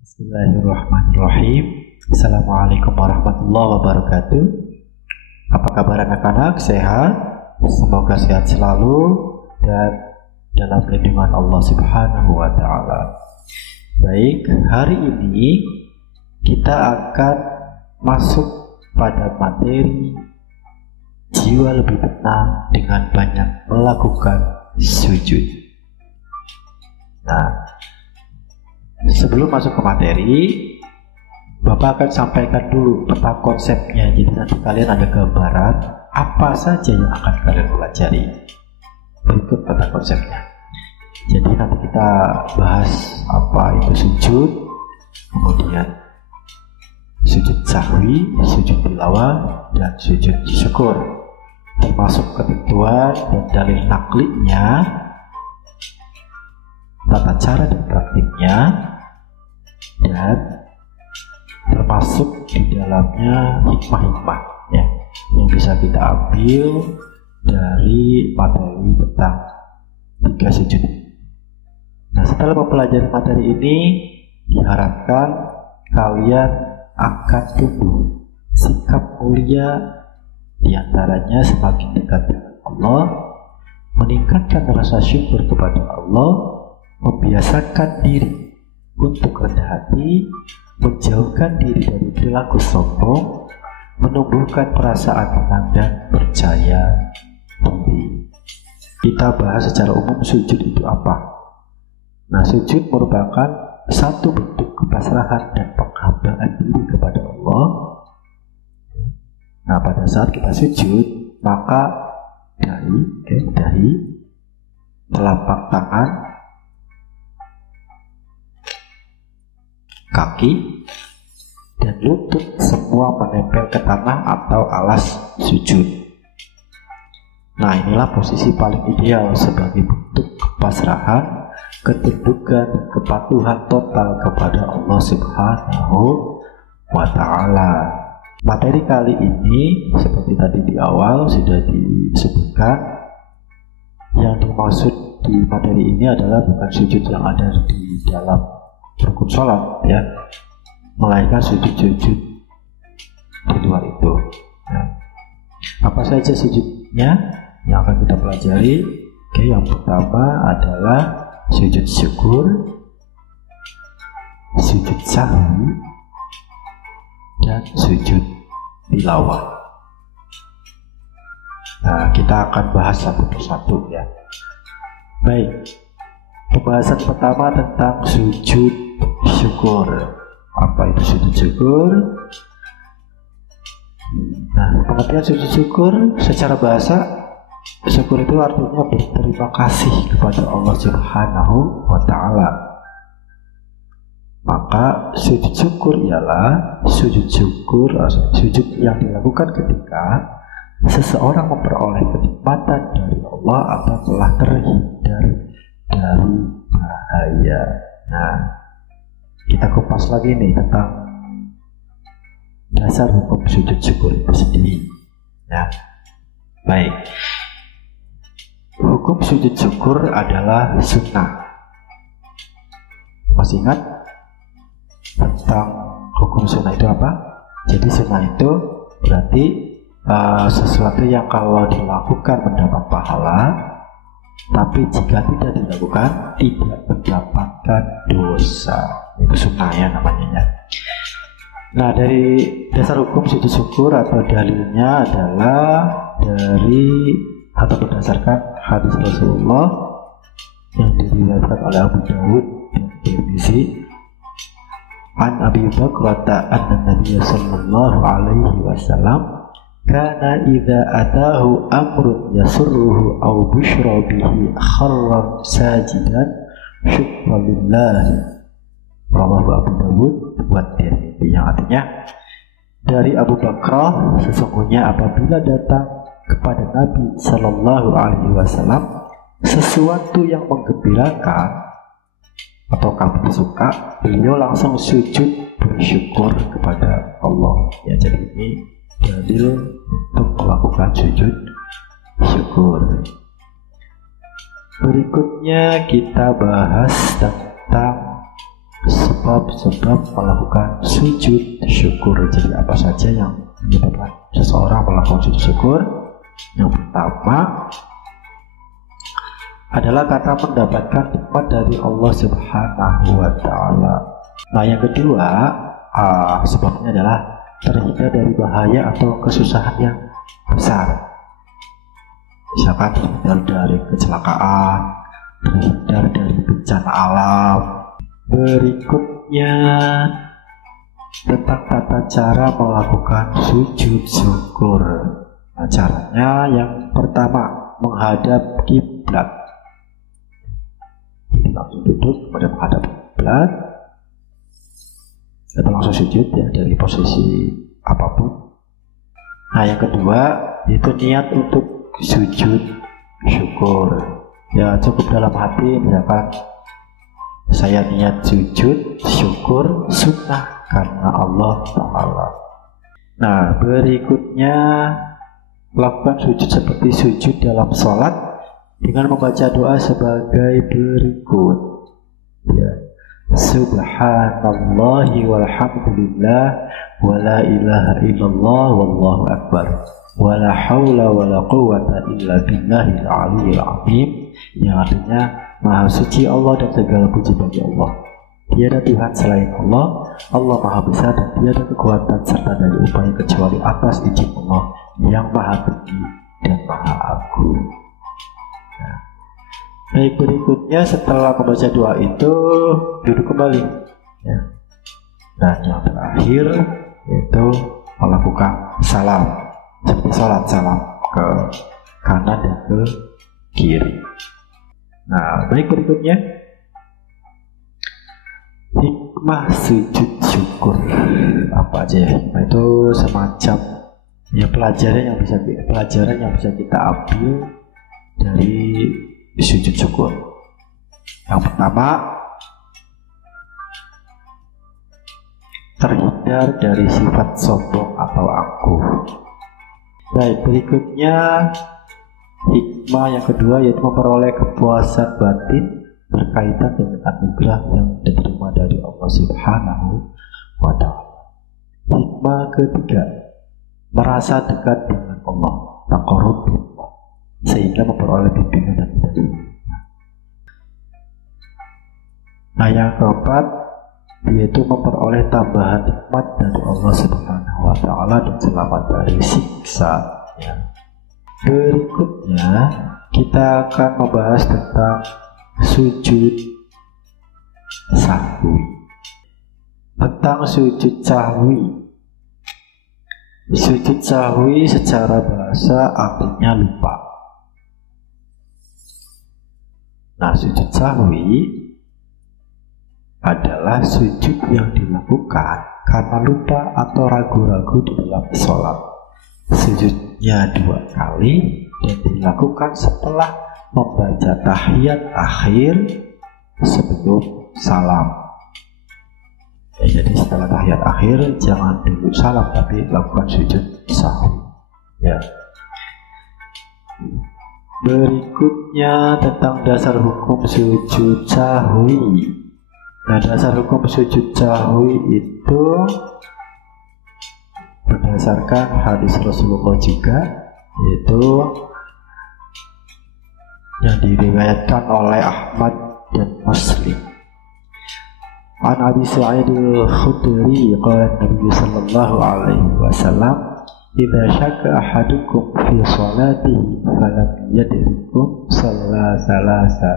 Bismillahirrahmanirrahim. Assalamualaikum warahmatullahi wabarakatuh. Apa kabar anak-anak? Sehat? Semoga sehat selalu dan dalam lindungan Allah Subhanahu wa Ta'ala. Baik, hari ini kita akan masuk pada materi jiwa lebih tenang dengan banyak melakukan sujud. Nah, sebelum masuk ke materi, Bapak akan sampaikan dulu peta konsepnya. Jadi nanti kalian ada gambaran apa saja yang akan kalian pelajari. Berikut peta konsepnya. Jadi nanti kita bahas apa itu sujud, kemudian sujud sahwi, sujud tilawah, dan sujud syukur, termasuk ketentuan dan dalil naklinya, tata cara dan praktiknya, dan termasuk di dalamnya hikmah-hikmah ya, yang bisa kita ambil dari materi tentang 3 sujud. Nah, setelah mempelajari materi ini, diharapkan kalian akan tumbuh sikap mulia, diantaranya semakin dekat dengan Allah, meningkatkan rasa syukur kepada Allah, membiasakan diri untuk rendah hati, menjauhkan diri dari perilaku sombong, menumbuhkan perasaan tenang dan percaya diri. Kita bahas secara umum sujud itu apa. Nah, sujud merupakan satu bentuk kepasrahan dan penghambaan diri kepada Allah. Nah, pada saat kita sujud, maka dahi, telapak tangan, kaki, dan lutut semua menempel ke tanah atau alas sujud. Nah, inilah posisi paling ideal sebagai bentuk kepasrahan, ketundukan, dan kepatuhan total kepada Allah Subhanahu wa Ta'ala. Materi kali ini seperti tadi di awal sudah disebutkan, yang dimaksud di materi ini adalah bukan sujud yang ada di dalam rukun sholat ya, melainkan sujud-sujud di luar itu ya. Apa saja sujudnya yang akan kita pelajari? Oke, yang pertama adalah sujud syukur, sujud sahwi, dan sujud tilawah. Nah, kita akan bahas satu persatu ya. Baik, pembahasan pertama tentang sujud syukur. Apa itu sujud syukur? Nah, pengertian sujud syukur secara bahasa, syukur itu artinya berterima kasih kepada Allah Subhanahu wa Ta'ala. Maka sujud syukur ialah sujud yang dilakukan ketika seseorang memperoleh kenikmatan dari Allah atau telah terhindar dari bahaya. Nah, kita kupas lagi nih tentang dasar hukum sujud syukur itu sendiri ya. Baik, hukum sujud syukur adalah sunnah. Masih ingat tentang hukum sunnah itu apa? Jadi sunnah itu berarti sesuatu yang kalau dilakukan mendapat pahala, tapi jika tidak dilakukan tidak mendapatkan dosa. Itu sunnah ya namanya ya. Nah, dari dasar hukum sujud syukur atau dalilnya adalah dari atau berdasarkan hadis Rasulullah yang diriwayatkan oleh Abu Dawud dan Tirmizi. An Abi Bakrata anna Nabiy sallallahu alaihi wasallam kana idza atahu amrun yasurruhu aw bushra bihi kharra sajidan syukran lillah. Rawahu Abu Dawud wa Tirmizi, yang artinya dari Abu Bakrah, sesungguhnya apabila datang kepada Nabi sallallahu alaihi wasallam sesuatu yang menggembirakan atau kami suka, beliau langsung sujud bersyukur kepada Allah ya. Jadi ini dalil untuk melakukan sujud syukur. Berikutnya kita bahas tentang sebab sebab-sebab melakukan sujud syukur. Jadi apa saja yang menyebabkan seseorang melakukan sujud syukur? Yang pertama adalah karena mendapatkan nikmat dari Allah Subhanahu wa Ta'ala. Nah, yang kedua, sebabnya adalah terhindar dari bahaya atau kesusahan yang besar. Misalkan terhindar dari kecelakaan, terhindar dari bencana alam. Berikutnya tentang tata cara melakukan sujud syukur. Nah, caranya yang pertama menghadap kiblat. Jadi langsung duduk kepada menghadap kiblat. Kita langsung sujud ya dari posisi apapun. Nah, yang kedua itu niat untuk sujud syukur. Ya cukup dalam hati, misalkan saya niat sujud syukur sunnah karena Allah Ta'ala. Nah, berikutnya lakukan sujud seperti sujud dalam sholat dengan membaca doa sebagai berikut. Ya, Subhanallahi walhamdulillah wa la ilaha illallah wallahu akbar wa la hawla wa la quwwata illa billahil aliyyil azim, yang artinya Maha suci Allah dan segala puji bagi Allah. Tiada Tuhan selain Allah, Allah Maha besar dan tiada kekuatan serta daya upaya kecuali atas izin Allah yang Maha tinggi dan Maha agung. Nah, baik, berikutnya setelah membaca doa itu duduk kembali. Ya. Dan yang terakhir yaitu melakukan salam, seperti sholat, salam ke kanan dan ke kiri. Nah, baik, berikutnya hikmah sujud syukur. Apa aja ya? Hikmah itu semacam ya pelajaran yang bisa kita ambil dari sujud syukur. Yang pertama, terhindar dari sifat sombong atau angkuh. Baik, berikutnya hikmah yang kedua yaitu memperoleh kepuasan batin berkaitan dengan anugerah yang diterima dari Allah Subhanahu wa Ta'ala. Hikmah ketiga, merasa dekat dengan Allah, taqarrub billah, sehingga memperoleh bimbingan dan hidayah. Nah, yang keempat yaitu memperoleh tambahan nikmat dari Allah Subhanahu wa Ta'ala dan selamat dari siksa. Ya. Berikutnya kita akan membahas tentang sujud sahwi. Tentang sujud sahwi. Sujud sahwi secara bahasa artinya lupa. Nah, sujud sahwi adalah sujud yang dilakukan karena lupa atau ragu-ragu di dalam sholat. Sujudnya 2 kali dan dilakukan setelah membaca tahiyat akhir sebelum salam. Ya, jadi setelah tahiyat akhir jangan dulu salam tapi lakukan sujud sahwi. Ya. Berikutnya tentang dasar hukum sujud sahwi. Nah, dasar hukum sujud sahwi itu berdasarkan hadis Rasulullah juga, yaitu yang diriwayatkan oleh Ahmad dan Muslim. An Abi Sa'id al-Khudri qala Nabi sallallahu alaihi wasallam, "Idza syakka ahadukum fi salatihi falam yadrikum salasa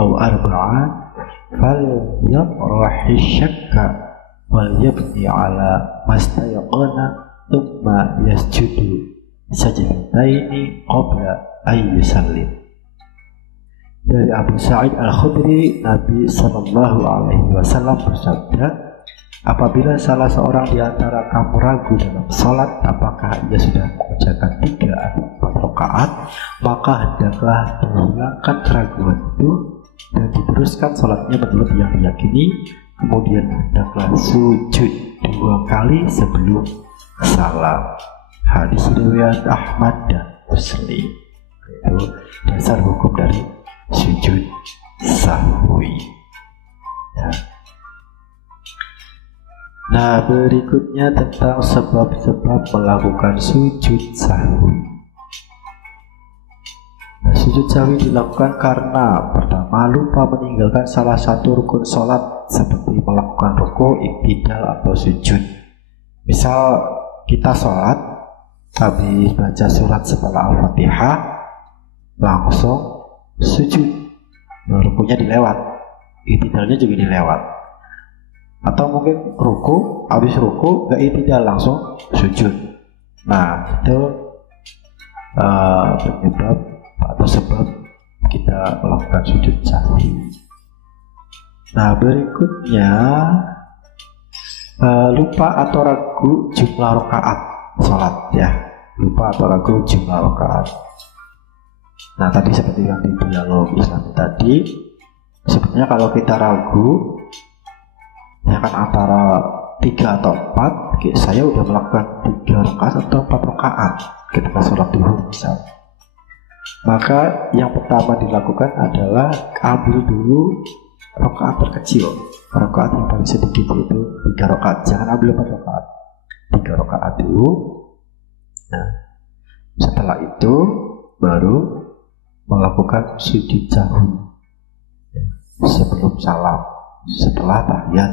aw arba'an falyamrahi syakka wal yabni ala mastayaqana thumma yasjudu sajdataini qabla ay yusallim." Dari Abu Sa'id al-Khudri, Nabi sallallahu alaihi wasallam bersabda, apabila salah seorang di antara kamu ragu dalam salat apakah ia sudah mengerjakan 3 atau 4 rakaat, maka hendaklah menghilangkan keraguan itu dan diteruskan salatnya menurut yang diyakini. Kemudian hendaklah sujud 2 kali sebelum salam. Hadis riwayat Ahmad dan Muslim. Itu dasar hukum dari sujud sahwi. Ya. Nah, berikutnya tentang sebab-sebab melakukan sujud sahwi. Nah, sujud sahwi dilakukan karena pertama, lupa meninggalkan salah satu rukun sholat seperti melakukan ruku, iktidal, atau sujud. Misal kita sholat, habis baca surat setelah Al-Fatihah, langsung sujud, rukunya dilewat, iktidalnya juga dilewat. Atau mungkin ruku, habis ruku gak iktidal, langsung sujud. Nah, itu penyebab atau sebab kita melakukan sujud sahwi. Nah, berikutnya lupa atau ragu jumlah rakaat sholat ya, lupa atau ragu jumlah rakaat. Nah, tadi seperti yang di dialog Islam tadi, sebenarnya kalau kita ragu ya kan antara 3 atau 4, saya udah melakukan 3 rakaat atau 4 rakaat ketika sholat duhur misal. Maka yang pertama dilakukan adalah ambil dulu rakaat terkecil, rakaat yang paling sedikit itu 3 rakaat, jangan ambil 4 rakaat, 3 rakaat dulu. Nah, setelah itu baru melakukan sujud sahwi sebelum salam, setelah tahiyat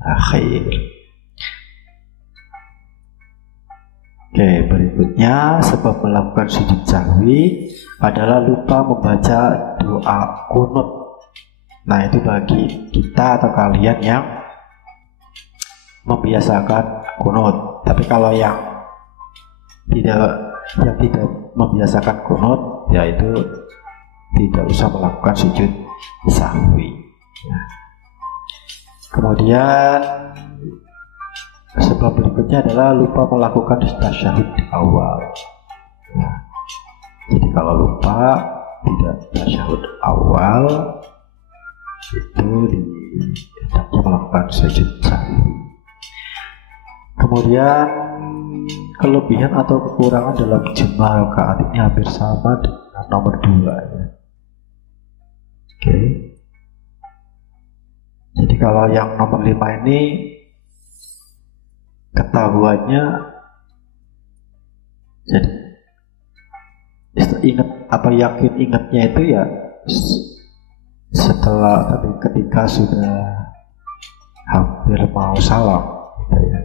akhir. Oke, berikutnya sebab melakukan sujud sahwi adalah lupa membaca doa qunut. Nah, itu bagi kita atau kalian yang membiasakan qunut. Tapi kalau yang tidak membiasakan qunut, yaitu tidak usah melakukan sujud sahwi. Ya. Kemudian sebab berikutnya adalah lupa melakukan tasyahud awal. Ya. Jadi kalau lupa tidak tasyahud awal, itu hendaknya melakukan sujud sahwi. Kemudian kelebihan atau kekurangan dalam jumlah rakaat ini hampir sama dengan nomor 2 ya. Oke. Jadi kalau yang nomor 5 ini ketahuannya, jadi ingat apa yakin ingatnya itu ya setelah tapi ketika sudah hampir mau salam gitu ya.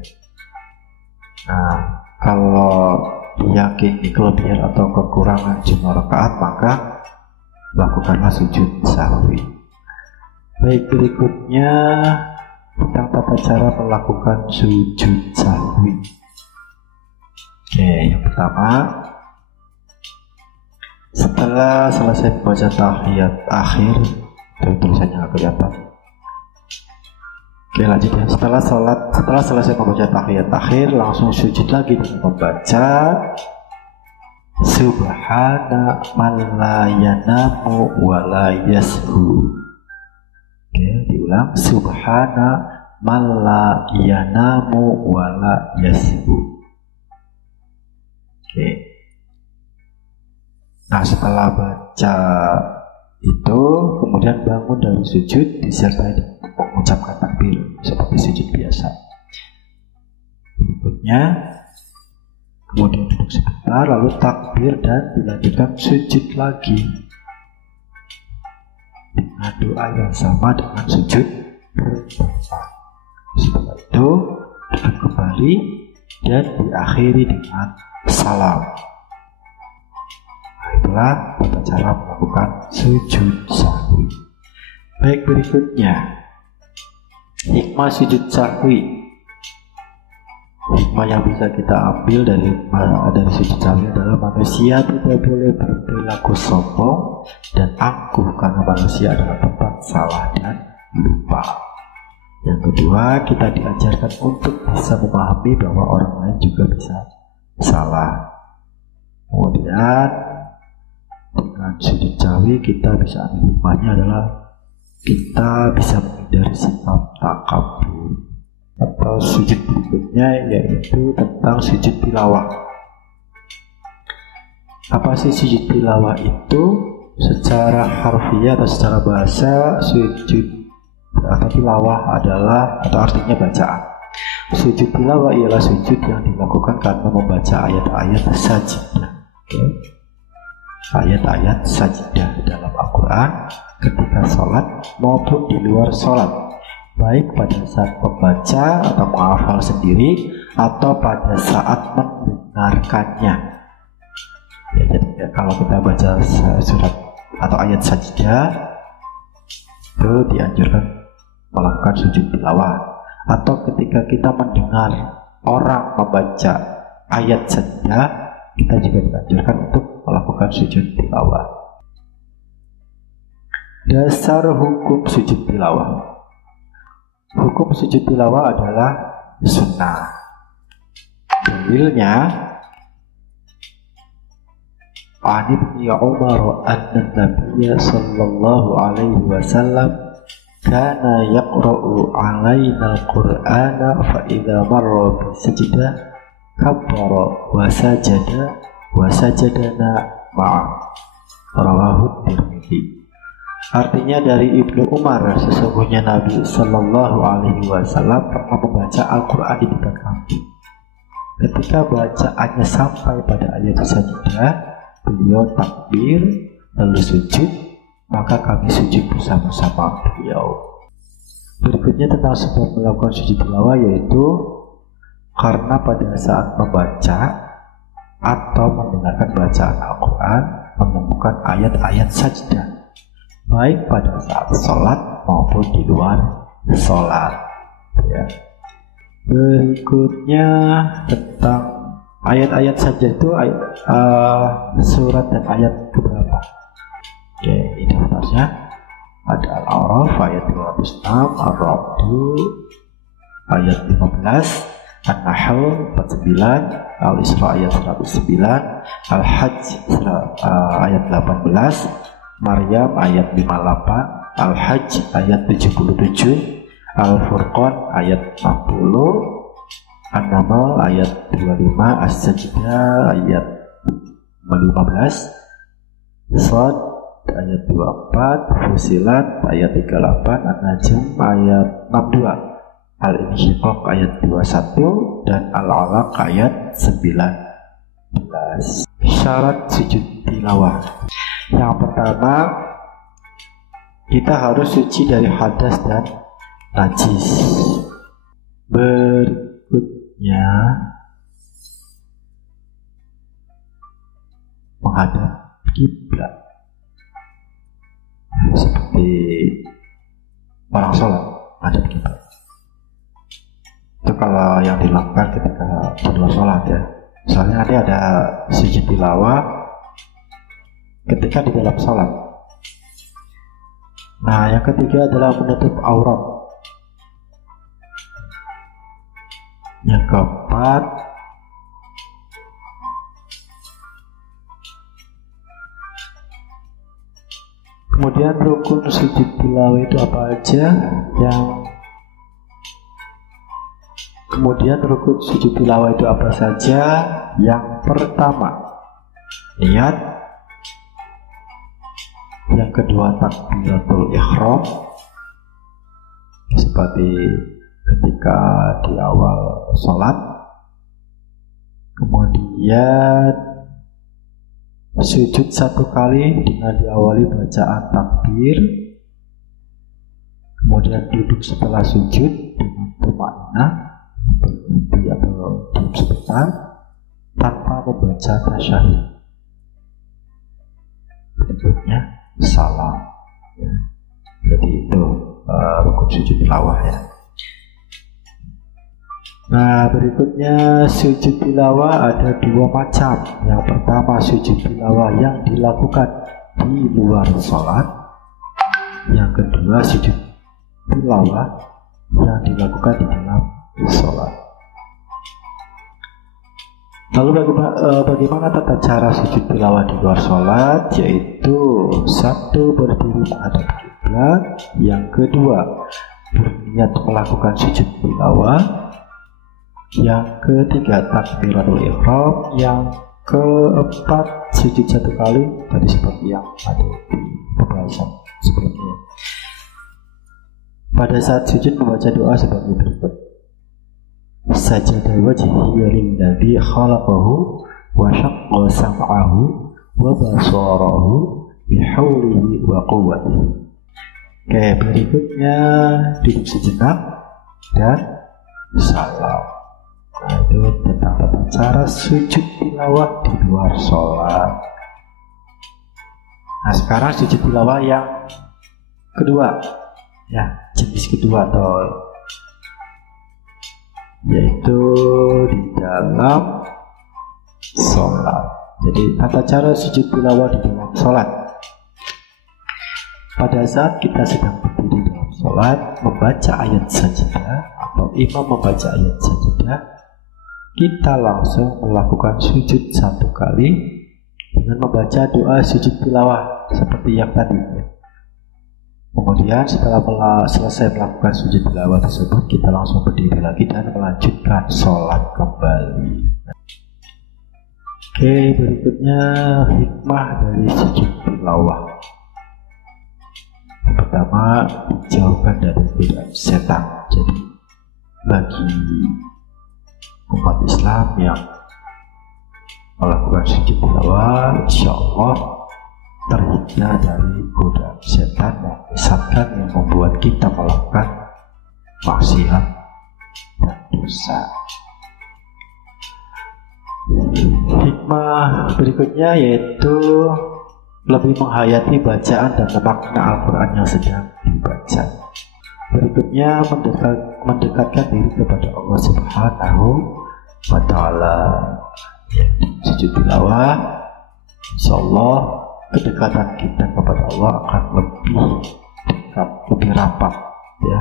Nah, kalau diyakini kelebihan atau kekurangan jumlah rakaat, maka lakukanlah sujud sahwi. Baik, berikutnya tentang tata cara melakukan sujud sahwi. Oke, yang pertama, setelah selesai membaca tahiyat akhir, tulisannya nggak kelihatan. Oke, lanjut ya. Setelah selesai membaca tahiyat akhir, langsung sujud lagi dengan membaca Subhana man la yanamu wa la yashu. Oke, diulang. Subhana man la yanamu wa la yashu. Oke. Nah, setelah baca itu, kemudian bangun dari sujud disertai dengan mengucapkan takbir seperti sujud biasa. Berikutnya, kemudian duduk sebentar, lalu takbir dan dilanjutkan sujud lagi dengan doa yang sama dengan sujud pertama. Setelah itu duduk kembali dan diakhiri dengan salam. Nah, itulah tata cara melakukan sujud sahwi. Baik, berikutnya hikmah sujud sahwi. Hikmah yang bisa kita ambil dari sujud sahwi adalah manusia tidak boleh berperilaku sombong dan angkuh karena manusia adalah tempat salah dan lupa. Yang kedua, kita diajarkan untuk bisa memahami bahwa orang lain juga bisa salah. Kemudian dengan sujud sahwi kita bisa ambil hikmahnya adalah kita bisa menghindari sifat takabur. Atau sujud berikutnya yaitu tentang sujud tilawah. Apa sih sujud tilawah itu? Secara harfiah atau secara bahasa, sujud atau tilawah adalah atau artinya bacaan. Sujud tilawah ialah sujud yang dilakukan karena membaca ayat-ayat sajidah. Ayat-ayat sajidah dalam Al-Quran ketika sholat maupun di luar sholat, baik pada saat membaca atau menghafal sendiri atau pada saat mendengarkannya. Ya, jadi kalau kita baca surat atau ayat sajidah itu dianjurkan melakukan sujud tilawah. Atau ketika kita mendengar orang membaca ayat sajidah, kita juga dianjurkan untuk melakukan sujud tilawah. Dasar hukum sujud tilawah. Hukum sujud tilawah adalah sunnah. Dalilnya An Ibni Umar an-Nabiyya sallallahu alaihi wasallam kana yaqra'u 'alaina al-Qur'ana fa idza marra bi sajdah kabbara wa sajadana ma'a. Rawahu Tirmidzi. Artinya dari Ibnu Umar, sesungguhnya Nabi sallallahu alaihi wasallam pernah membaca Al-Qur'an di depan kami. Ketika bacaannya sampai pada ayat sajdah, beliau takbir lalu sujud, maka kami sujud bersama-sama beliau. Berikutnya tentang sebab melakukan sujud tilawah, yaitu karena pada saat membaca atau mendengarkan bacaan Al-Quran menemukan ayat-ayat sajdah, baik pada saat sholat maupun di luar sholat. Ya. Berikutnya tentang ayat-ayat sajdah itu surat dan ayat keberapa? Oke, ini daftarnya ada Al-A'raf ayat 206, Ar-Ra'd ayat 15, An-Nahl 49, Al-Isra ayat 109, Al-Hajj ayat 18, Maryam ayat 58, Al-Hajj ayat 77, Al-Furqan ayat 60, An-Naml ayat 25, As-Sajdah ayat 15, Shad ayat 24, Fusilat ayat 38, An-Najm ayat 62, Al-Insyiqaq ayat 21, dan Al-Alaq ayat 19. Syarat sujud tilawah. Yang pertama, kita harus suci dari hadas dan najis. Berikutnya, menghadap kiblat. Seperti orang sholat menghadap kiblat. Itu kalau yang dilakukan ketika berdua sholat ya. Soalnya nanti ada sujud tilawah ketika di dalam sholat. Nah, yang ketiga adalah menutup aurat. Yang keempat, kemudian rukun sujud tilawah itu apa aja? Kemudian rukun sujud tilawah itu apa saja? Yang pertama, niat. Yang kedua, takbiratul ihram, seperti ketika di awal sholat. Kemudian sujud satu kali dengan diawali bacaan takbir. Kemudian duduk setelah sujud dengan tumakninah, berhenti atau diam sebentar tanpa membaca tasyahud. Berikutnya salam ya. Jadi itu rukun sujud tilawah ya. Nah, berikutnya sujud tilawah ada dua macam. Yang pertama, sujud tilawah yang dilakukan di luar sholat. Yang kedua, sujud tilawah yang dilakukan di dalam sholat. Lalu bagaimana tata cara sujud tilawah di luar sholat? Yaitu satu, berdiri menghadap kiblat. Yang kedua, berniat melakukan sujud tilawah. Yang ketiga, takbiratul ihram. Yang keempat, sujud satu kali. Tadi seperti yang ada di pembahasan sebelumnya. Pada saat sujud membaca doa sebagai berikut. sajada wajhiya lilladzi khalaqahu wa syaqqa sam'ahu wa basarahu bihaulihi wa quwwatihi. Oke, berikutnya duduk sejenak dan salam. Nah, itu tentang tata cara sujud tilawah di luar sholat. Nah, sekarang sujud tilawah yang kedua, ya, jenis kedua atau yaitu di dalam sholat. Jadi tata cara sujud tilawah di dalam sholat. Pada saat kita sedang berdiri dalam sholat, membaca ayat sajadah atau imam membaca ayat sajadah, kita langsung melakukan sujud satu kali dengan membaca doa sujud tilawah seperti yang tadi. Kemudian setelah selesai melakukan sujud tilawah tersebut, kita langsung berdiri lagi dan melanjutkan sholat kembali. Oke, berikutnya hikmah dari sujud tilawah. Yang pertama, dijauhkan dari godaan setan. Jadi bagi umat Islam yang melakukan sujud tilawah, insya Allah terhindar dari godaan setan dan kesatan yang membuat kita melakukan maksiat dan dosa. Hikmah berikutnya yaitu lebih menghayati bacaan dan makna Al-Quran yang sedang dibaca. Berikutnya mendekatkan diri kepada Allah Subhanahu wa Ta'ala. Sujud tilawah, insya Allah kedekatan kita kepada Allah akan lebih dekat, lebih rapat, ya.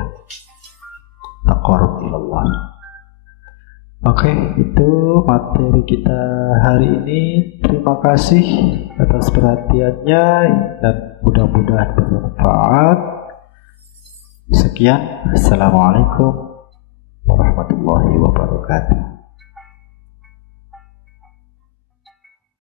Taqarrub ilallah. Oke, itu materi kita hari ini. Terima kasih atas perhatiannya dan mudah-mudahan bermanfaat. Sekian, assalamualaikum warahmatullahi wabarakatuh.